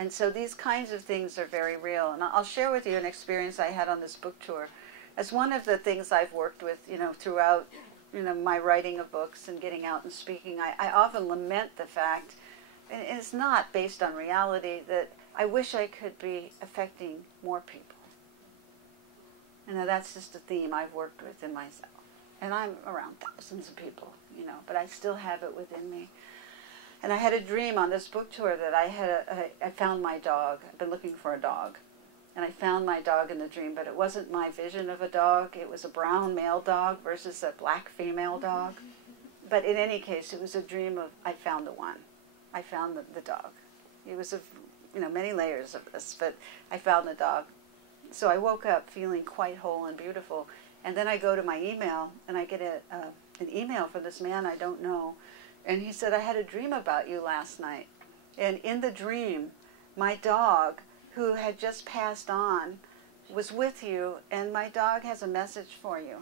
And so these kinds of things are very real. And I'll share with you an experience I had on this book tour. As one of the things I've worked with, throughout, my writing of books and getting out and speaking, I often lament the fact, and it's not based on reality, that I wish I could be affecting more people. That's just a theme I've worked with in myself. And I'm around thousands of people, but I still have it within me. And I had a dream on this book tour that I found my dog. I've been looking for a dog. And I found my dog in the dream, but it wasn't my vision of a dog. It was a brown male dog versus a black female dog. But in any case, it was a dream of, I found the one. I found the dog. It was many layers of this, but I found the dog. So I woke up feeling quite whole and beautiful. And then I go to my email, and I get an email from this man I don't know. And he said, I had a dream about you last night. And in the dream, my dog, who had just passed on, was with you, and my dog has a message for you.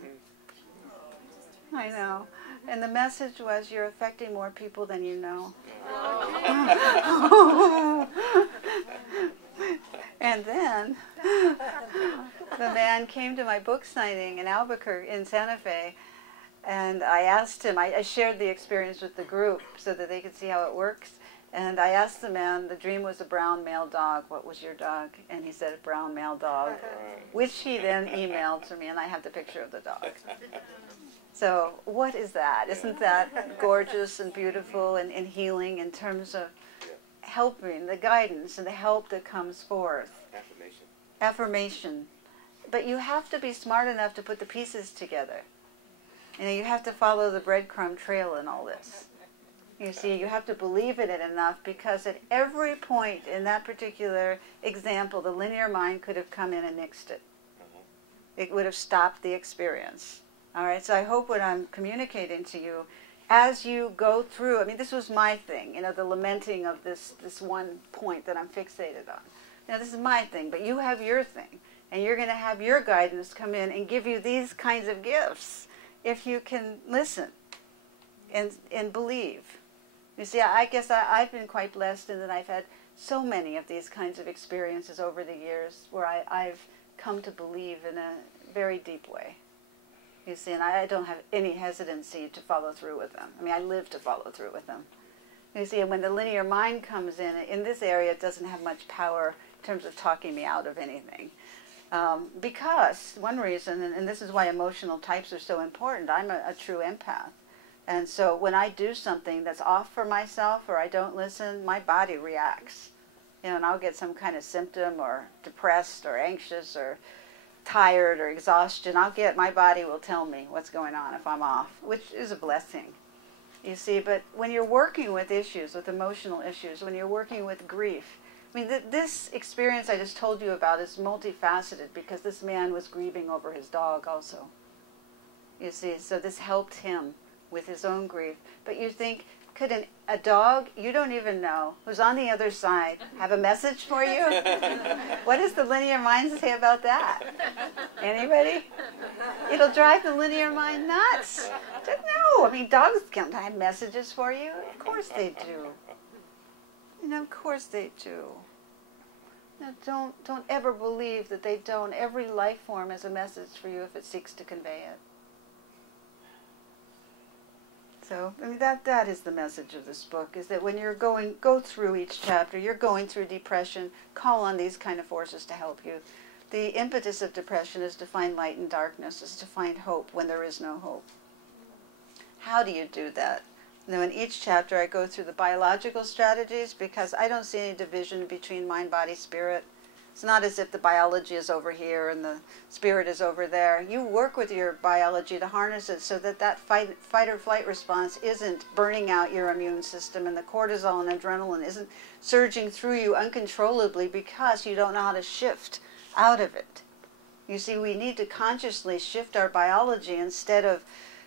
I know. And the message was, you're affecting more people than you know. And then the man came to my book signing in Albuquerque, in Santa Fe, and I asked him, I shared the experience with the group so that they could see how it works. And I asked the man, the dream was a brown male dog. What was your dog? And he said, a brown male dog, which he then emailed to me, and I have the picture of the dog. So what is that? Isn't that gorgeous and beautiful and healing in terms of helping, the guidance and the help that comes forth? Affirmation. Affirmation. But you have to be smart enough to put the pieces together. You have to follow the breadcrumb trail in all this. You see, you have to believe in it enough, because at every point in that particular example, the linear mind could have come in and nixed it. It would have stopped the experience. All right, so I hope what I'm communicating to you, as you go through, this was my thing, the lamenting of this one point that I'm fixated on. This is my thing, but you have your thing, and you're going to have your guidance come in and give you these kinds of gifts if you can listen and believe. You see, I guess I've been quite blessed in that I've had so many of these kinds of experiences over the years where I've come to believe in a very deep way. You see, and I don't have any hesitancy to follow through with them. I live to follow through with them. You see, and when the linear mind comes in this area, it doesn't have much power in terms of talking me out of anything. Because, one reason, and this is why emotional types are so important, I'm a true empath. And so when I do something that's off for myself or I don't listen, my body reacts. And I'll get some kind of symptom, or depressed or anxious or tired or exhaustion. My body will tell me what's going on if I'm off, which is a blessing. You see, but when you're working with issues, with emotional issues, when you're working with grief, this experience I just told you about is multifaceted, because this man was grieving over his dog also. You see, so this helped him with his own grief. But you think, could a dog you don't even know, who's on the other side, have a message for you? What does the linear mind say about that? Anybody? It'll drive the linear mind nuts. No, dogs can't have messages for you. Of course they do. Of course they do. Now, don't ever believe that they don't. Every life form has a message for you if it seeks to convey it. So, that is the message of this book, is that when you're go through each chapter, you're going through depression, call on these kind of forces to help you. The impetus of depression is to find light in darkness, is to find hope when there is no hope. How do you do that? In each chapter I go through the biological strategies, because I don't see any division between mind, body, spirit. It's not as if the biology is over here and the spirit is over there. You work with your biology to harness it so that fight or flight response isn't burning out your immune system, and the cortisol and adrenaline isn't surging through you uncontrollably because you don't know how to shift out of it. You see, we need to consciously shift our biology instead of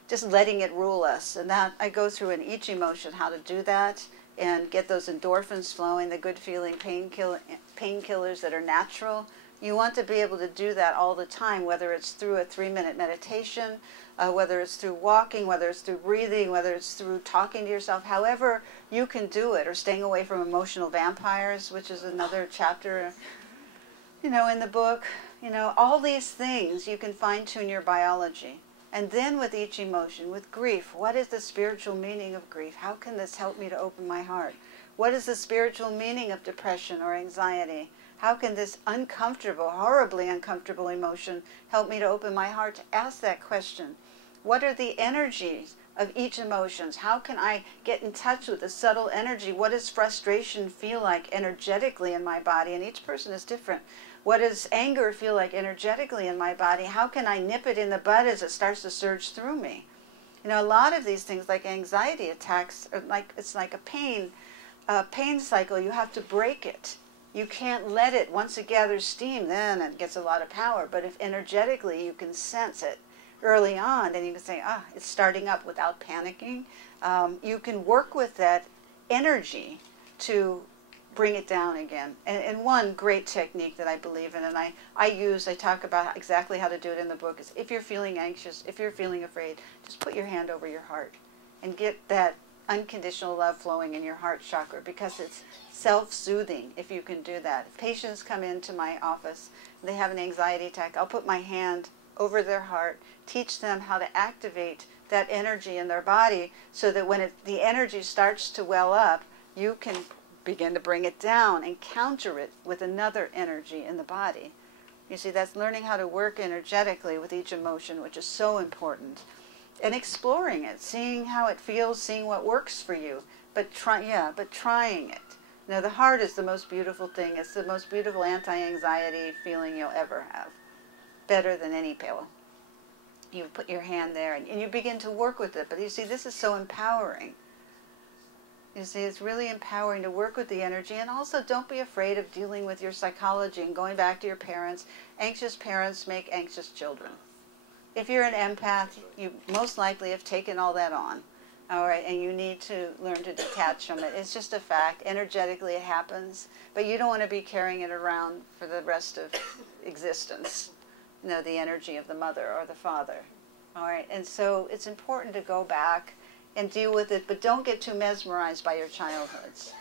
just letting it rule us. And that I go through in each emotion how to do that and get those endorphins flowing, the good feeling painkillers that are natural You want to be able to do that all the time, whether it's through a 3-minute meditation, whether it's through walking, whether it's through breathing, whether it's through talking to yourself, however you can do it, or staying away from emotional vampires, which is another chapter, in the book. All these things, you can fine-tune your biology. And then with each emotion, with grief, what is the spiritual meaning of grief? How can this help me to open my heart? What is the spiritual meaning of depression or anxiety? How can this uncomfortable, horribly uncomfortable emotion help me to open my heart to ask that question? What are the energies of each emotion? How can I get in touch with the subtle energy? What does frustration feel like energetically in my body? And each person is different. What does anger feel like energetically in my body? How can I nip it in the bud as it starts to surge through me? A lot of these things, like anxiety attacks, it's like a pain cycle. You have to break it. You can't let it, once it gathers steam, then it gets a lot of power. But if energetically you can sense it early on, then you can say, it's starting up without panicking. You can work with that energy to bring it down again. And one great technique that I believe in, and I talk about exactly how to do it in the book, is if you're feeling anxious, if you're feeling afraid, just put your hand over your heart and get that unconditional love flowing in your heart chakra, because it's self-soothing if you can do that. If patients come into my office, they have an anxiety attack, I'll put my hand over their heart, teach them how to activate that energy in their body, so that when the energy starts to well up, you can begin to bring it down and counter it with another energy in the body. You see, that's learning how to work energetically with each emotion, which is so important. And exploring it, seeing how it feels, seeing what works for you, but trying it. The heart is the most beautiful thing. It's the most beautiful anti-anxiety feeling you'll ever have. Better than any pill. You put your hand there and you begin to work with it. But you see, this is so empowering. You see, it's really empowering to work with the energy. And also, don't be afraid of dealing with your psychology and going back to your parents. Anxious parents make anxious children. If you're an empath, you most likely have taken all that on. All right, and you need to learn to detach from it. It's just a fact. Energetically, it happens. But you don't want to be carrying it around for the rest of existence. The energy of the mother or the father. All right, and so it's important to go back and deal with it, but don't get too mesmerized by your childhoods.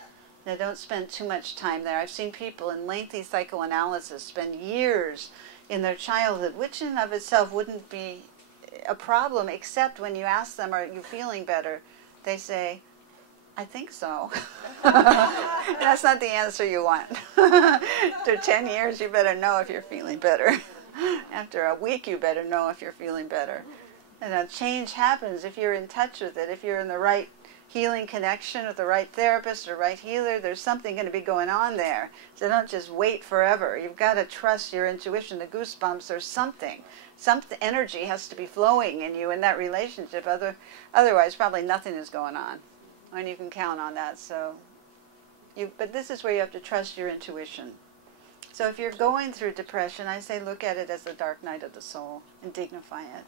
Don't spend too much time there. I've seen people in lengthy psychoanalysis spend years in their childhood, which in and of itself wouldn't be a problem, except when you ask them, are you feeling better? They say, I think so. That's not the answer you want. After 10 years, you better know if you're feeling better. After a week, you better know if you're feeling better. And change happens if you're in touch with it. If you're in the right healing connection with the right therapist or right healer, there's something going to be going on there. So don't just wait forever. You've got to trust your intuition, the goosebumps, or something. Some energy has to be flowing in you in that relationship. Otherwise, probably nothing is going on. And you can count on that. But this is where you have to trust your intuition. So if you're going through depression, I say look at it as the dark night of the soul and dignify it.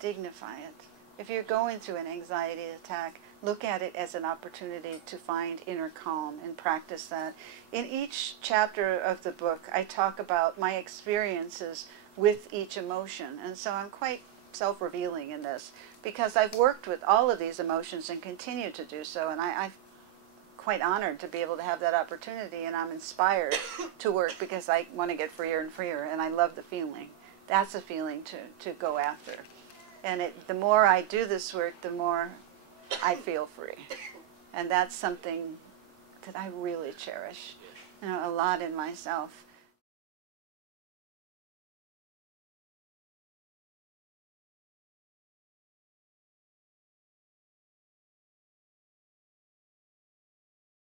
Dignify it. If you're going through an anxiety attack, look at it as an opportunity to find inner calm and practice that. In each chapter of the book, I talk about my experiences with each emotion. And so I'm quite self-revealing in this, because I've worked with all of these emotions and continue to do so. And I'm quite honored to be able to have that opportunity, and I'm inspired to work because I want to get freer and freer, and I love the feeling. That's a feeling to go after. And the more I do this work, the more I feel free. And that's something that I really cherish, a lot in myself.